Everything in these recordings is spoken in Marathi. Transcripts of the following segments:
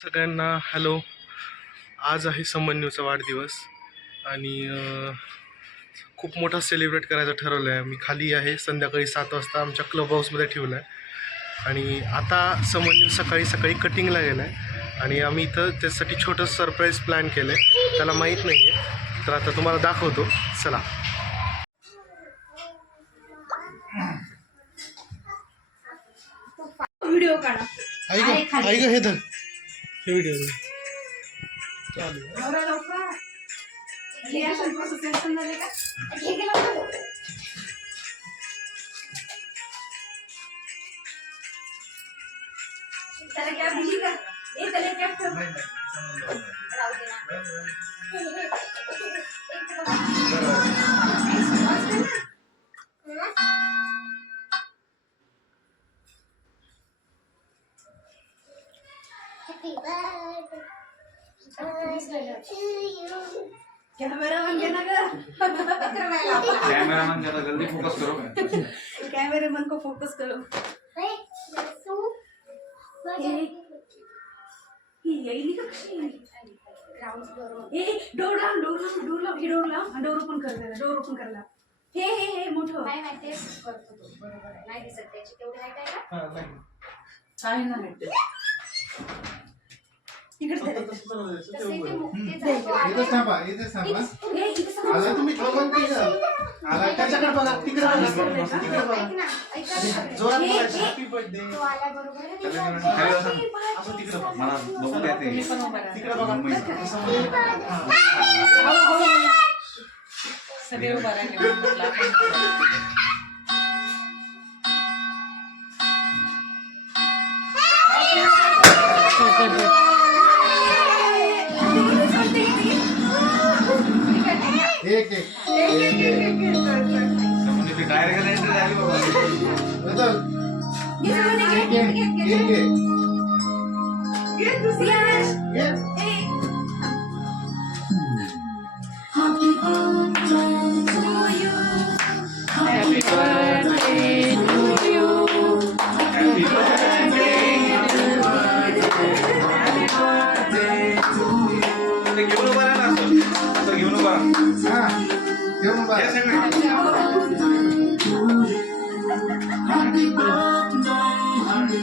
सगळ्यांना हॅलो. आज आहे समन्यूचा वाढदिवस आणि खूप मोठा सेलिब्रेट करायचं ठरवलं आहे. मी खाली आहे, संध्याकाळी 7 वाजता आमच्या क्लब हाऊसमध्ये ठेवलं आहे आणि आता समन्यू सकाळी सकाळी कटिंगला गेला आहे आणि आम्ही इथं त्यासाठी छोटंसं सरप्राईज प्लॅन केलं आहे. त्याला माहीत नाही आहे, तर आता तुम्हाला दाखवतो. चला. व्हिडिओ काढा. ऐक हे धर, हे व्हिडिओ चालू. त्याला कॅप दिली का? त्याला कॅप ठेव. कैमरामैन के ना कैमरामैन ज़्यादा जल्दी फोकस करो. कैमरामैन को फोकस करो. यही लिखा डोर ओपन कर दे. डोर ओपन करला. हे मोठं नाही तेच करतो तो. बरोबर आहे. नाही दिसत त्याची तेवढी हाईट आहे का? हां, नाही. काय नाही ते. इकडे इथेच थांबा. आला तुम्ही थांबा की आला त्याच्याकडे बघा, तिकडे बघा. जोरात बोलायचं. Happy birthday. तो आला बरोबर आहे. असं तिकडे बघा. मला बघू द्या ते. तिकडे बघा. सगळे उभा राहिले. एक समोर ती डायरेक्ट एंट्री झाली बाबा. Happy birthday to you. Happy birthday to you. ते घेऊन उभा राहा ना. असं घेऊन उभा राहा. घेऊन बघा. हे सगळे.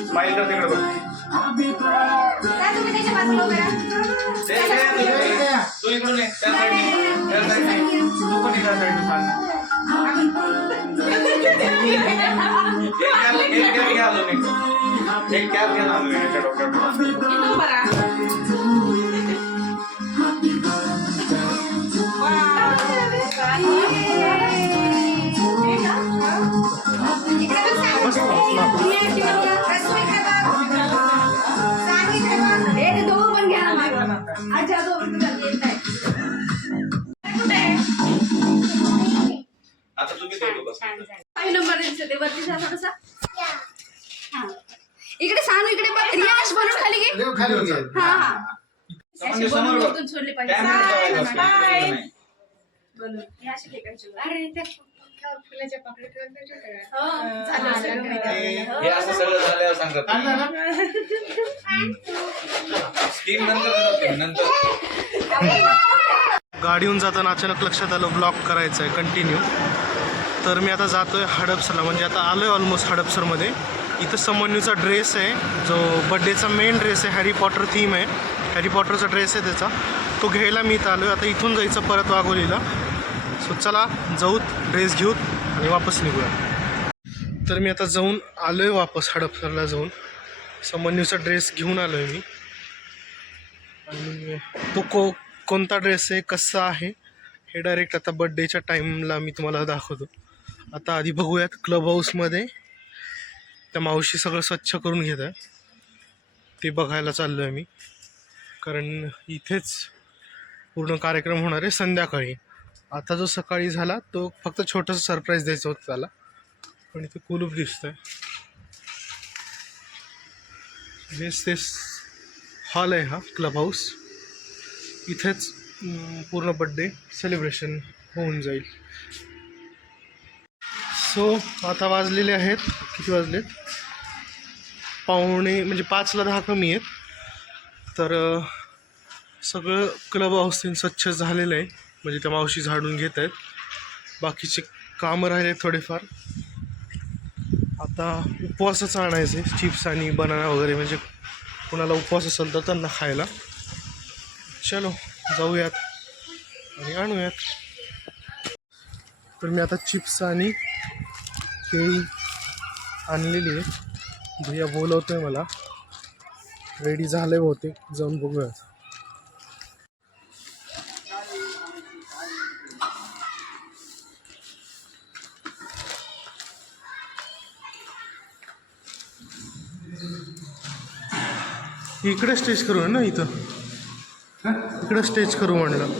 स्माइल कर तिकडे बघ. तुम्ही त्याच्या बाजूला उभे राहा. ते इकडे ये. तू इकडून ये. त्या साईडने. त्या साईडने. तू पण इकडे साईडने सांग. एक कॅप घ्या अजून एक. एक कॅप घ्या ना अजून एका डोक्यावर. इथं उभा राहा. आता तुम्ही दोघं बसा. इकडे सांग. इकडे रियाश बनून खाली घे. खाली घे. म्हणजे समोर बघ. सोडले पाहिजे. कॅमेरा जवळ बस. अरे त्या फुलाच्या पाकळ्या हे असं सगळं झाल्यावर सांगतात. काढला ना? स्क्रीन नंतर नंतर. गाडीहून जाताना अचानक लक्षात आलं ब्लॉक करायचं आहे कंटिन्यू. तर मी आता जातो आहे हडपसरला, म्हणजे आता आलो आहे ऑलमोस्ट हडपसरमध्ये. इथं समन्यूचा ड्रेस आहे, जो बड्डेचा मेन ड्रेस आहे. हॅरी पॉटर थीम आहे, हॅरी पॉटरचा ड्रेस आहे त्याचा. तो घ्यायला मी इथं आलो आहे. आता इथून जायचं परत वाघोलीला. सो चला जाऊत, ड्रेस घेऊत आणि वापस निघूया. तर मी आता जाऊन आलो आहे वापस हडपसरला जाऊन. समन्यूचा ड्रेस घेऊन आलो आहे मी. आणि तो कोणता ड्रेस आहे, कसा आहे, हे डायरेक्ट आता बड्डेच्या टाईमला मी तुम्हाला दाखवतो. आता आधी बघूयात क्लब हाऊसमध्ये त्या मावशी सगळं स्वच्छ करून घेत आहे, ते बघायला चाललो आहे मी. कारण इथेच पूर्ण कार्यक्रम होणार आहे संध्याकाळी. आता जो सकाळी झाला तो फक्त छोटंसं सरप्राईज द्यायचं होतं त्याला, पण इथे कुलूप दिसतं आहे. हेच तेच हॉल आहे हा क्लब हाऊस. इथेच पूर्ण बड्डे सेलिब्रेशन होऊन जाईल. सो आता वाजलेले आहेत, किती वाजलेत, 5:45 म्हणजे 5ला 10 कमी आहेत. तर सगळं क्लब हाऊस स्वच्छ झालेलं आहे, म्हणजे त्या मावशी झाडून घेत आहेत. बाकीचे कामं राहिले थोडेफार. आता उपवासच आणायचे, चिप्स आणि बनाना वगैरे, म्हणजे कुणाला उपवास असेल तर त्यांना खायला. चलो जाऊयात आणि आणूयात. तर मी आता चिप्स आणि केळी आणलेली आहे. भैया बोलवतोय मला, रेडी झाले बहुतेक, जाऊन बघूयात. इकडे स्टेज करू ना, इथं इकडे स्टेज करू म्हणलं.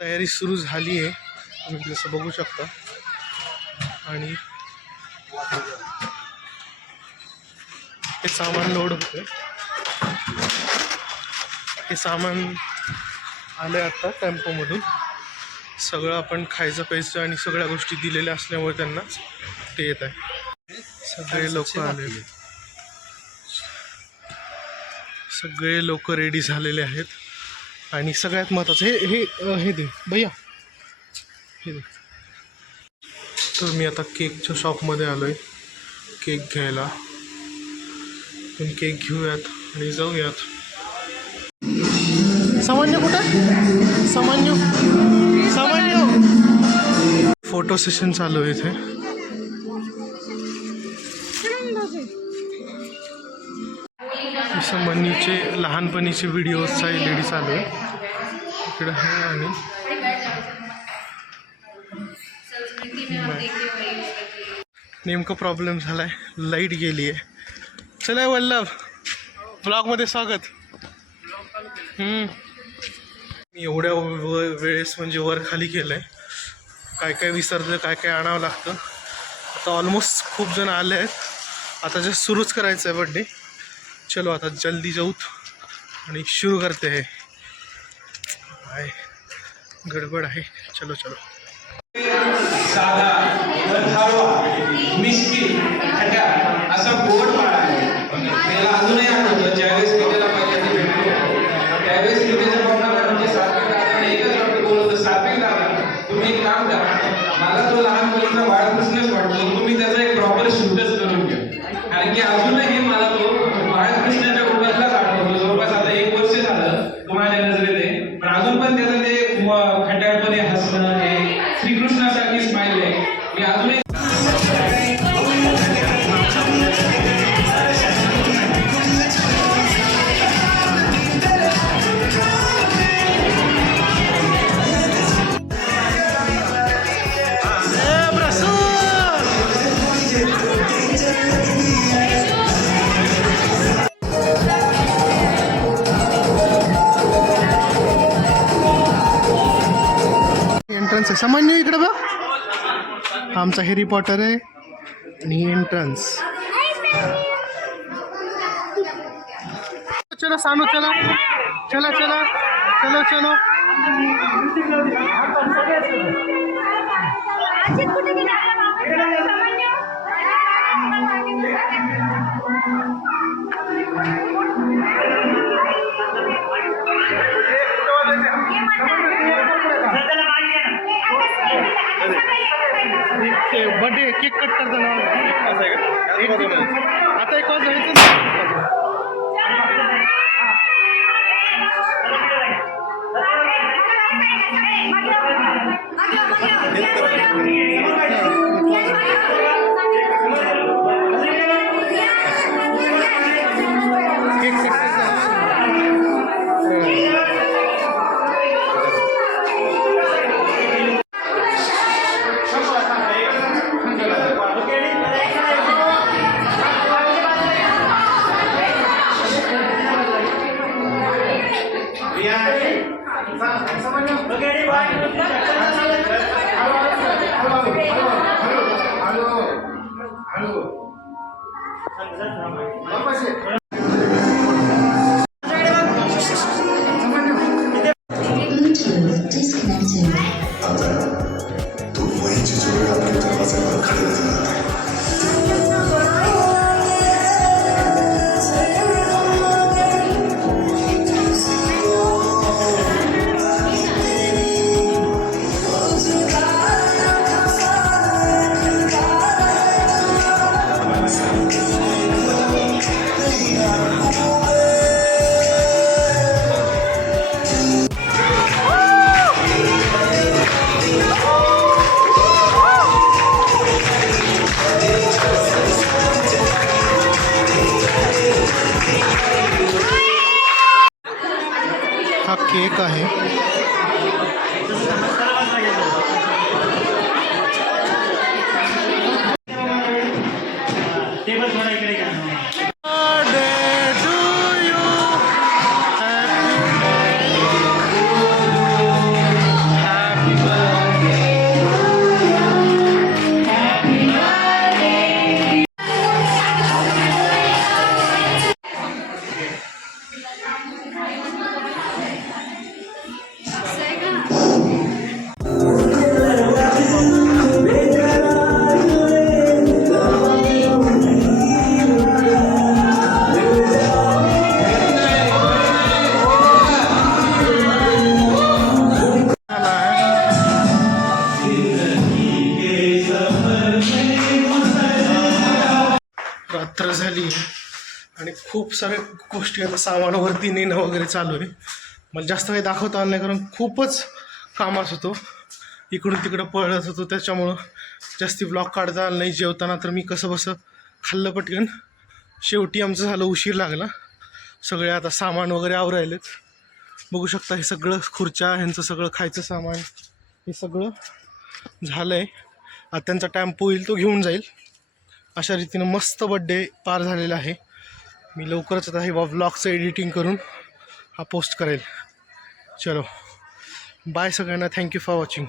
तयारी सुरू झाली आहे, तुम्ही जसं बघू शकता. आणि हे सामान लोड होते. हे सामान आले आता टेम्पोमधून. सगळं आपण खायचं प्यायचं आणि सगळ्या गोष्टी दिलेल्या असल्यामुळे त्यांना ते येत आहे. सगळे लोक आलेले, सगळे लोक रेडी झालेले आहेत. आणि सगळ्यात महत्त्वाचं हे दे भैया, हे दे. तर मी आता केकच्या शॉपमध्ये आलो आहे केक घ्यायला. पण केक घेऊयात आणि जाऊयात. सामान्य कुठं? सामान्य फोटो सेशन चालू आहे इथे. सामान्यचे लहानपणीचे व्हिडिओजचा एलईडी चालू आहे इकडे आहे. आणि नेमका प्रॉब्लेम झाला आहे, लाईट गेली आहे. चला वल्लभ, ब्लॉगमध्ये स्वागत. मी एवढ्या वेळेस म्हणजे वर खाली केलं आहे, काय काय विसरलं, काय काय आणावं लागतं. आता ऑलमोस्ट खूप जण आले आहेत. आता जस्ट सुरूच करायचं आहे बड्डे. चलो आता जल्दी जाऊत आणि सुरू करते है. आहे गडबड आहे. चलो चलो. साधा मिष्टी खट्या असा गोड पाळा आहे. त्याला अजूनही आठवतं ज्यावेळेस मी त्याला पहिल्यांदा भेटलो त्यावेळेस मी त्याच्या भावना म्हणजे सात्विक दादा एकच वाटतं बोलतो, सात्विक दादा तुम्ही एक काम करा, मला तो लहानपणीचा बाळकृष्णच वाटतो, तुम्ही त्याचा एक प्रॉपर शूटच करून घ्या. कारण की अजूनही मला तो बाळकृष्णाच्या रूपातलाच आठवतो. जवळपास आता 1 वर्ष झालं तो माझ्या नजरेत आहे, पण अजून पण त्याचं ते खट्याळपणे हसणं, हे श्रीकृष्णासारखी स्माइल आहे. मी अजूनही एंट्रन्स आहे. सामान्य इकडे बघ, आमचा हॅरी पॉटर आहे. आणि एंट्रन्स. चलो सानू, चला चला चला चलो चलो. बर्थडे केक कट करताना आता 1 वाजायचं ना. केक आहे. Birthday to you. Happy birthday. रात्र झाली आणि खूप साऱ्या गोष्टी आता सामानावरती नेणं वगैरे चालू आहे. मला जास्त काही दाखवता आलं नाही कारण खूपच कामात होतो, इकडून तिकडं पळत होतो, त्याच्यामुळं जास्ती ब्लॉग काढता आलं नाही. जेवताना तर मी कसं बसं खाल्लं पटकन. शेवटी आमचं झालं उशीर लागला. सगळे आता सामान वगैरे आवरायलेत. बघू शकता हे सगळं खुर्च्या ह्यांचं सगळं खायचं सामान हे सगळं झालं आहे. आता त्यांचा टॅम्पो येईल तो घेऊन जाईल. अशा रीतीनं मस्त बड्डे पार झालेला आहे. मी लवकरच आता हे व्लॉगचं एडिटिंग करून हा पोस्ट करेल. चलो बाय सगळ्यांना. Thank you for watching.